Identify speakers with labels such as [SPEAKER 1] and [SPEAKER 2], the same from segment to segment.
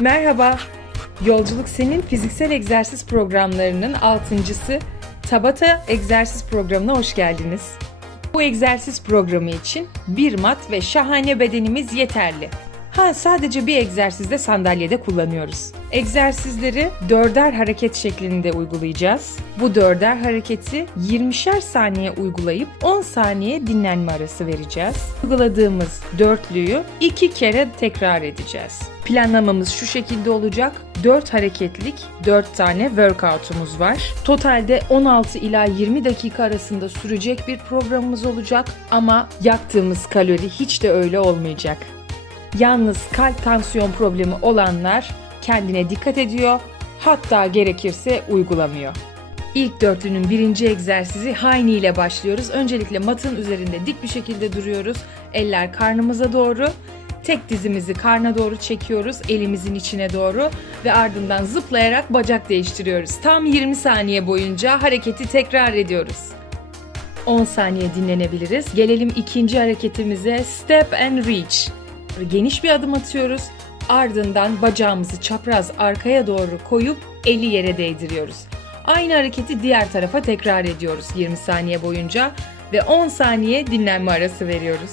[SPEAKER 1] Merhaba. Yolculuk Senin fiziksel egzersiz programlarının altıncısı Tabata egzersiz programına hoş geldiniz. Bu egzersiz programı için bir mat ve şahane bedenimiz yeterli. Ha sadece bir egzersizde sandalyede kullanıyoruz. Egzersizleri dörder hareket şeklinde uygulayacağız. Bu dörder hareketi 20'şer saniye uygulayıp 10 saniye dinlenme arası vereceğiz. Uyguladığımız dörtlüyü iki kere tekrar edeceğiz. Planlamamız şu şekilde olacak. 4 hareketlik 4 tane workoutumuz var. Totalde 16 ila 20 dakika arasında sürecek bir programımız olacak ama yaktığımız kalori hiç de öyle olmayacak. Yalnız kalp tansiyon problemi olanlar kendine dikkat ediyor, hatta gerekirse uygulamıyor. İlk dörtlünün birinci egzersizi Hayni ile başlıyoruz. Öncelikle matın üzerinde dik bir şekilde duruyoruz. Eller karnımıza doğru. Tek dizimizi karna doğru çekiyoruz, elimizin içine doğru ve ardından zıplayarak bacak değiştiriyoruz. Tam 20 saniye boyunca hareketi tekrar ediyoruz. 10 saniye dinlenebiliriz. Gelelim ikinci hareketimize Step and Reach. Geniş bir adım atıyoruz. Ardından bacağımızı çapraz arkaya doğru koyup eli yere değdiriyoruz. Aynı hareketi diğer tarafa tekrar ediyoruz 20 saniye boyunca ve 10 saniye dinlenme arası veriyoruz.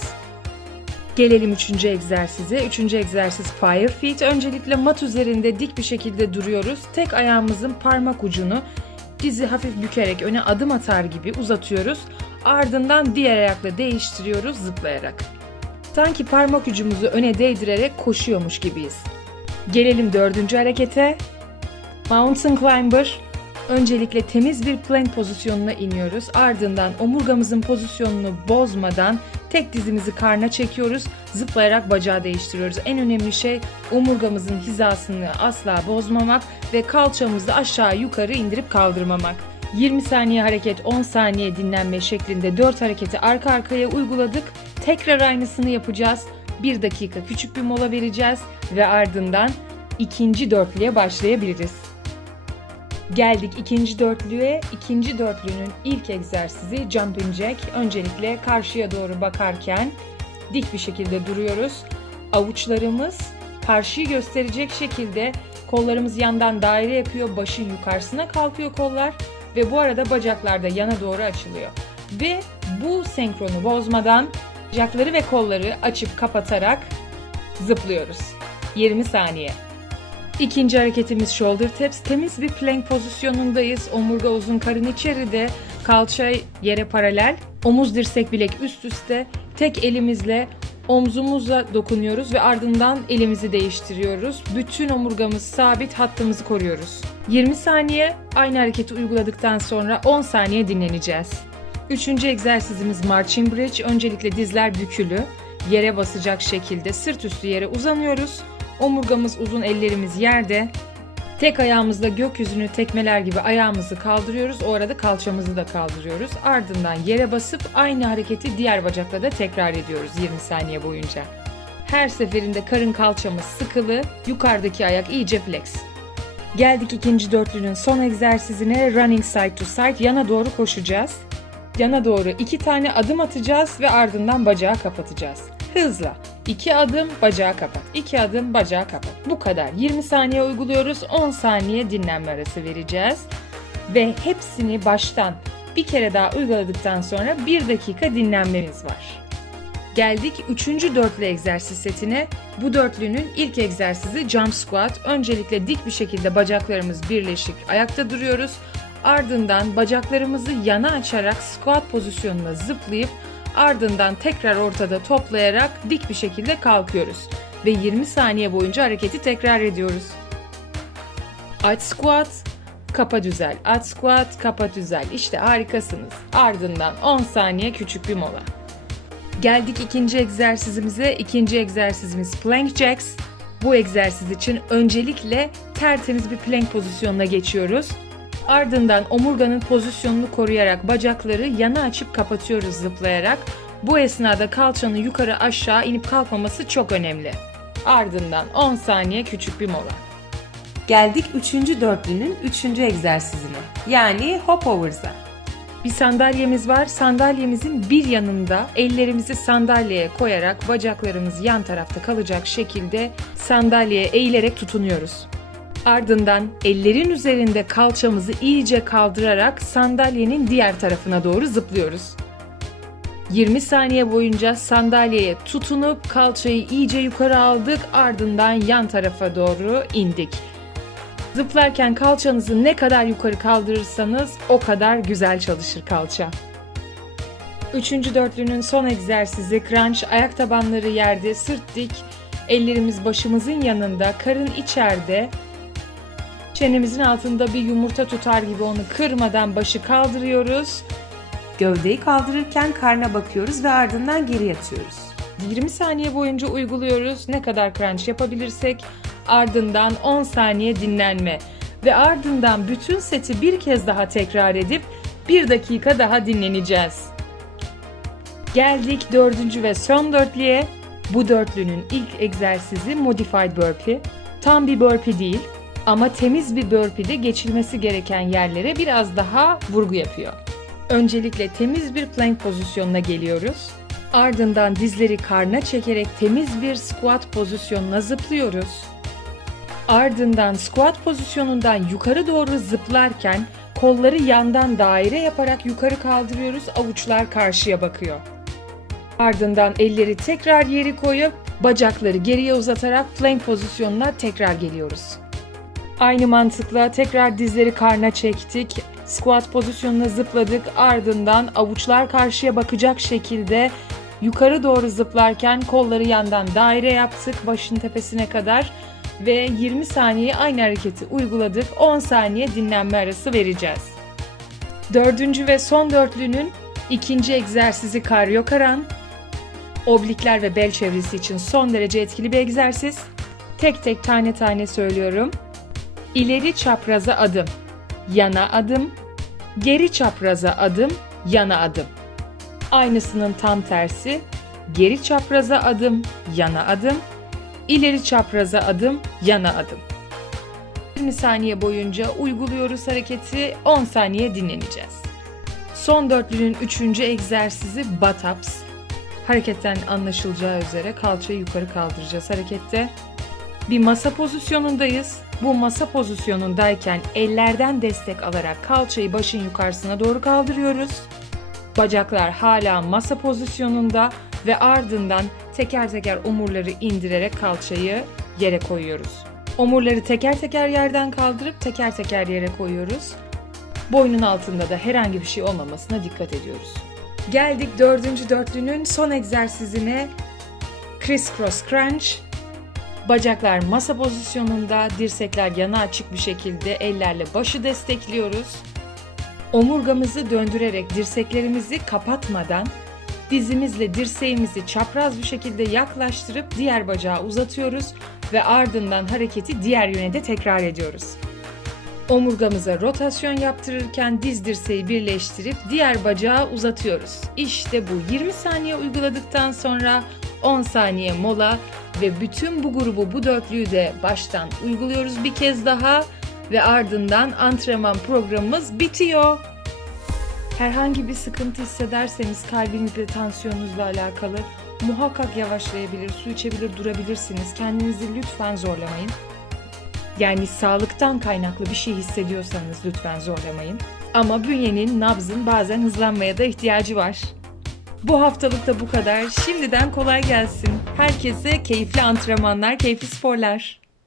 [SPEAKER 1] Gelelim üçüncü egzersize. Üçüncü egzersiz Fire Feet. Öncelikle mat üzerinde dik bir şekilde duruyoruz. Tek ayağımızın parmak ucunu dizi hafif bükerek öne adım atar gibi uzatıyoruz. Ardından diğer ayakla değiştiriyoruz zıplayarak. Sanki parmak ucumuzu öne değdirerek koşuyormuş gibiyiz. Gelelim dördüncü harekete. Mountain Climber. Öncelikle temiz bir plank pozisyonuna iniyoruz. Ardından omurgamızın pozisyonunu bozmadan tek dizimizi karna çekiyoruz. Zıplayarak bacağı değiştiriyoruz. En önemli şey omurgamızın hizasını asla bozmamak ve kalçamızı aşağı yukarı indirip kaldırmamak. 20 saniye hareket, 10 saniye dinlenme şeklinde 4 hareketi arka arkaya uyguladık. Tekrar aynısını yapacağız. 1 dakika küçük bir mola vereceğiz ve ardından ikinci dörtlüye başlayabiliriz. Geldik ikinci dörtlüye. İkinci dörtlünün ilk egzersizi jumping jack. Öncelikle karşıya doğru bakarken dik bir şekilde duruyoruz. Avuçlarımız karşıyı gösterecek şekilde kollarımız yandan daire yapıyor. Başı yukarısına kalkıyor kollar ve bu arada bacaklar da yana doğru açılıyor. Ve bu senkronu bozmadan bacakları ve kolları açıp kapatarak zıplıyoruz. 20 saniye. İkinci hareketimiz shoulder taps. Temiz bir plank pozisyonundayız. Omurga uzun karın içeride. Kalça yere paralel. Omuz dirsek bilek üst üste. Tek elimizle omzumuza dokunuyoruz ve ardından elimizi değiştiriyoruz. Bütün omurgamız sabit, hattımızı koruyoruz. 20 saniye aynı hareketi uyguladıktan sonra 10 saniye dinleneceğiz. Üçüncü egzersizimiz marching bridge. Öncelikle dizler bükülü. Yere basacak şekilde sırt üstü yere uzanıyoruz. Omurgamız uzun, ellerimiz yerde. Tek ayağımızla gökyüzünü tekmeler gibi ayağımızı kaldırıyoruz. O arada kalçamızı da kaldırıyoruz. Ardından yere basıp aynı hareketi diğer bacakla da tekrar ediyoruz 20 saniye boyunca. Her seferinde karın kalçamız sıkılı, yukarıdaki ayak iyice flex. Geldik ikinci dörtlünün son egzersizine running side to side yana doğru koşacağız. Yana doğru iki tane adım atacağız ve ardından bacağı kapatacağız. Hızla. 2 adım bacağı kapat. 2 adım bacağı kapat. Bu kadar. 20 saniye uyguluyoruz. 10 saniye dinlenme arası vereceğiz. Ve hepsini baştan bir kere daha uyguladıktan sonra 1 dakika dinlenmemiz var. Geldik 3. dörtlü egzersiz setine. Bu dörtlünün ilk egzersizi jump squat. Öncelikle dik bir şekilde bacaklarımız birleşik ayakta duruyoruz. Ardından bacaklarımızı yana açarak squat pozisyonuna zıplayıp Ardından tekrar ortada toplayarak dik bir şekilde kalkıyoruz ve 20 saniye boyunca hareketi tekrar ediyoruz. Aç squat, kapa düzel. Aç squat, kapa düzel. İşte harikasınız. Ardından 10 saniye küçük bir mola. Geldik ikinci egzersizimize. İkinci egzersizimiz plank jacks. Bu egzersiz için öncelikle tertemiz bir plank pozisyonuna geçiyoruz. Ardından omurganın pozisyonunu koruyarak bacakları yana açıp kapatıyoruz zıplayarak. Bu esnada kalçanın yukarı aşağı inip kalkmaması çok önemli. Ardından 10 saniye küçük bir mola.
[SPEAKER 2] Geldik üçüncü dörtlünün üçüncü egzersizine. Yani hop overs'a.
[SPEAKER 1] Bir sandalyemiz var. Sandalyemizin bir yanında ellerimizi sandalyeye koyarak bacaklarımız yan tarafta kalacak şekilde sandalyeye eğilerek tutunuyoruz. Ardından ellerin üzerinde kalçamızı iyice kaldırarak sandalyenin diğer tarafına doğru zıplıyoruz. 20 saniye boyunca sandalyeye tutunup kalçayı iyice yukarı aldık ardından yan tarafa doğru indik. Zıplarken kalçanızı ne kadar yukarı kaldırırsanız o kadar güzel çalışır kalça. Üçüncü dörtlünün son egzersizi crunch, ayak tabanları yerde, sırt dik, ellerimiz başımızın yanında, karın içeride, çenemizin altında bir yumurta tutar gibi onu kırmadan başı kaldırıyoruz. Gövdeyi kaldırırken karna bakıyoruz ve ardından geri yatıyoruz. 20 saniye boyunca uyguluyoruz. Ne kadar crunch yapabilirsek ardından 10 saniye dinlenme ve ardından bütün seti bir kez daha tekrar edip 1 dakika daha dinleneceğiz. Geldik dördüncü ve son dörtlüye. Bu dörtlünün ilk egzersizi Modified Burpee. Tam bir burpee değil ama temiz bir burpee'de geçilmesi gereken yerlere biraz daha vurgu yapıyor. Öncelikle temiz bir plank pozisyonuna geliyoruz. Ardından dizleri karna çekerek temiz bir squat pozisyonuna zıplıyoruz. Ardından squat pozisyonundan yukarı doğru zıplarken kolları yandan daire yaparak yukarı kaldırıyoruz. Avuçlar karşıya bakıyor. Ardından elleri tekrar yeri koyup bacakları geriye uzatarak plank pozisyonuna tekrar geliyoruz. Aynı mantıkla tekrar dizleri karna çektik. Squat pozisyonuna zıpladık. Ardından avuçlar karşıya bakacak şekilde yukarı doğru zıplarken kolları yandan daire yaptık başın tepesine kadar ve 20 saniye aynı hareketi uyguladık. 10 saniye dinlenme arası vereceğiz. Dördüncü ve son dörtlünün ikinci egzersizi karyo karan. Oblikler ve bel çevresi için son derece etkili bir egzersiz. Tek tek tane tane söylüyorum. İleri çapraza adım, yana adım, geri çapraza adım, yana adım. Aynısının tam tersi. Geri çapraza adım, yana adım, ileri çapraza adım, yana adım. 20 saniye boyunca uyguluyoruz hareketi, 10 saniye dinleneceğiz. Son dörtlünün üçüncü egzersizi butt-ups. Hareketten anlaşılacağı üzere kalçayı yukarı kaldıracağız harekette. Bir masa pozisyonundayız. Bu masa pozisyonundayken ellerden destek alarak kalçayı başın yukarısına doğru kaldırıyoruz. Bacaklar hala masa pozisyonunda ve ardından teker teker omurları indirerek kalçayı yere koyuyoruz. Omurları teker teker yerden kaldırıp teker teker yere koyuyoruz. Boynun altında da herhangi bir şey olmamasına dikkat ediyoruz. Geldik dördüncü dörtlünün son egzersizine Criss Cross Crunch. Bacaklar masa pozisyonunda, dirsekler yana açık bir şekilde ellerle başı destekliyoruz. Omurgamızı döndürerek dirseklerimizi kapatmadan dizimizle dirseğimizi çapraz bir şekilde yaklaştırıp diğer bacağı uzatıyoruz ve ardından hareketi diğer yöne de tekrar ediyoruz. Omurgamıza rotasyon yaptırırken diz dirseği birleştirip diğer bacağı uzatıyoruz. İşte bu 20 saniye uyguladıktan sonra 10 saniye mola ve bütün bu grubu bu dörtlüyü de baştan uyguluyoruz bir kez daha ve ardından antrenman programımız bitiyor. Herhangi bir sıkıntı hissederseniz kalbinizle, tansiyonunuzla alakalı muhakkak yavaşlayabilir, su içebilir, durabilirsiniz. Kendinizi lütfen zorlamayın. Yani sağlıktan kaynaklı bir şey hissediyorsanız lütfen zorlamayın. Ama bünyenin, nabzın bazen hızlanmaya da ihtiyacı var. Bu haftalık da bu kadar. Şimdiden kolay gelsin. Herkese keyifli antrenmanlar, keyifli sporlar.